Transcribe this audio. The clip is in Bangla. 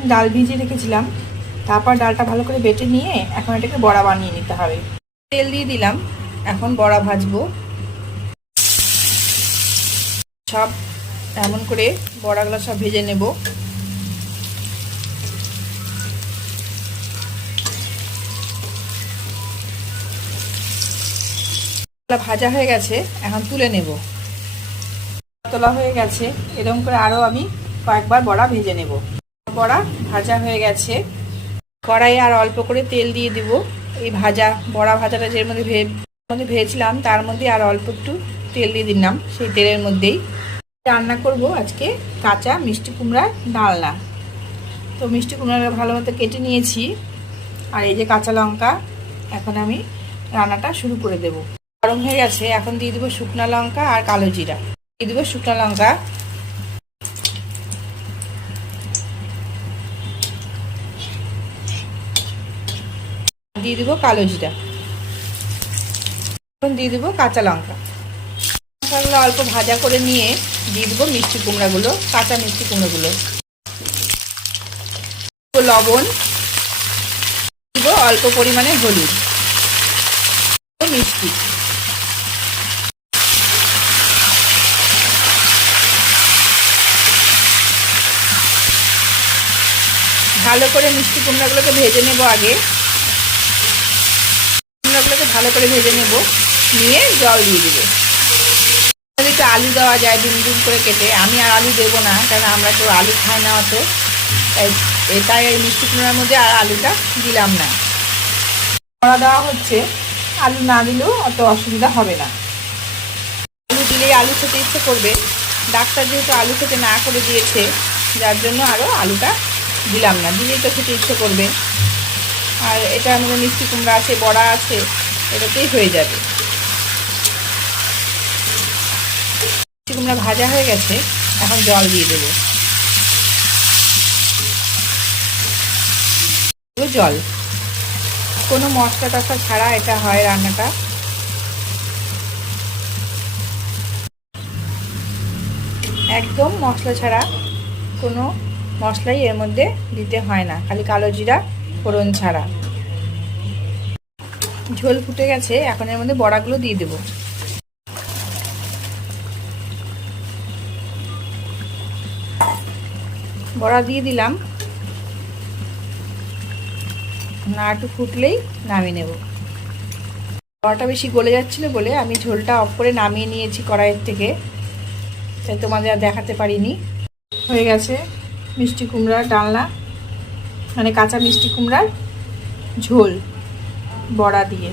দিন ডাল ভিজিয়ে রেখেছিলাম, তারপর ডালটা ভালো করে বেটে নিয়ে এখন এটাকে বড়া বানিয়ে নিতে হবে। তেল দিয়ে দিলাম, এখন বড়া ভাজবো। সব এমন করে বড়াগুলো সব ভেজে নেব। ভাজা হয়ে গেছে, এখন তুলে নেব। তোলা হয়ে গেছে, এরকম করে আরও আমি কয়েকবার বড়া ভেজে নেব। বড়া ভাজা হয়ে গেছে, কড়াইয়ে আর অল্প করে তেল দিয়ে দিব। এই বড়া ভাজাটা যে মধ্যে ভেজেছিলাম তার মধ্যে আর অল্প একটু তেল দিয়ে দিলাম। সেই তেলের মধ্যেই রান্না করব আজকে কাঁচা মিষ্টি কুমড়ার ডালনা। তো মিষ্টি কুমড়াটা ভালো মতো কেটে নিয়েছি, আর এই যে কাঁচা লঙ্কা। এখন আমি রান্নাটা শুরু করে দেব। গরম হয়ে গেছে, এখন দিয়ে দেবো শুকনো লঙ্কা আর কালো জিরা। দিয়ে দেবো শুকনো লঙ্কা, দিয়ে দেবো কালো জিরা, এখন দিয়ে দেবো কাঁচা লঙ্কা। মশলাগুলো অল্প ভাজা করে নিয়ে দিয়ে দেবো মিষ্টি কুমড়াগুলো, কাঁচা মিষ্টি কুমড়াগুলো। লবণ দিব, অল্প পরিমাণে হলুদ, মিষ্টি। ভালো করে মিষ্টি কুমড়াগুলোকে ভেজে নেব। আগে কুমড়াগুলোকে ভালো করে ভেজে নেব, নিয়ে জল দিয়ে দেবো। একটু আলু দেওয়া যায় ডিম ডিম করে কেটে, আমি আর আলু দেবো না, কারণ আমরা কেউ আলু খাই না অত, তাই এই মিষ্টি কুমড়ার মধ্যে আর আলুটা দিলাম না। বড়া দেওয়া হচ্ছে, আলু না দিলেও অত অসুবিধা হবে না। আলু দিলেই আলু খেতে ইচ্ছে করবে, ডাক্তার যেহেতু আলু খেতে না করে দিয়েছে, যার জন্য আরও আলুটা দিলাম না। দিলেই তো খেতে ইচ্ছে করবে। আর এটা আমাদের মিষ্টি কুমড়া আছে, বড়া আছে, এটাতেই হয়ে যাবে। মিষ্টি কুমড়া ভাজা হয়ে গেছে, এখন জল দিয়ে দেবো। জল, কোনো মশলা টশলা ছাড়া এটা হয় রান্নাটা। একদম মশলা ছাড়া, কোনো মশলাই এর মধ্যে দিতে হয় না, খালি কালো জিরা ফোড়ন ছাড়া। ঝোল ফুটে গেছে, এখন এর মধ্যে বড়াগুলো দিয়ে দেব। বড়া দিয়ে দিলাম, না একটু ফুটলেই নামিয়ে নেব। বড়াটা বেশি গলে যাচ্ছিল বলে আমি ঝোলটা অফ করে নামিয়ে নিয়েছি কড়াইয়ের থেকে, তাই তোমাদের আর দেখাতে পারিনি। হয়ে গেছে মিষ্টি কুমড়ার ডালনা, মানে কাঁচা মিষ্টি কুমড়ার ঝোল বড়া দিয়ে।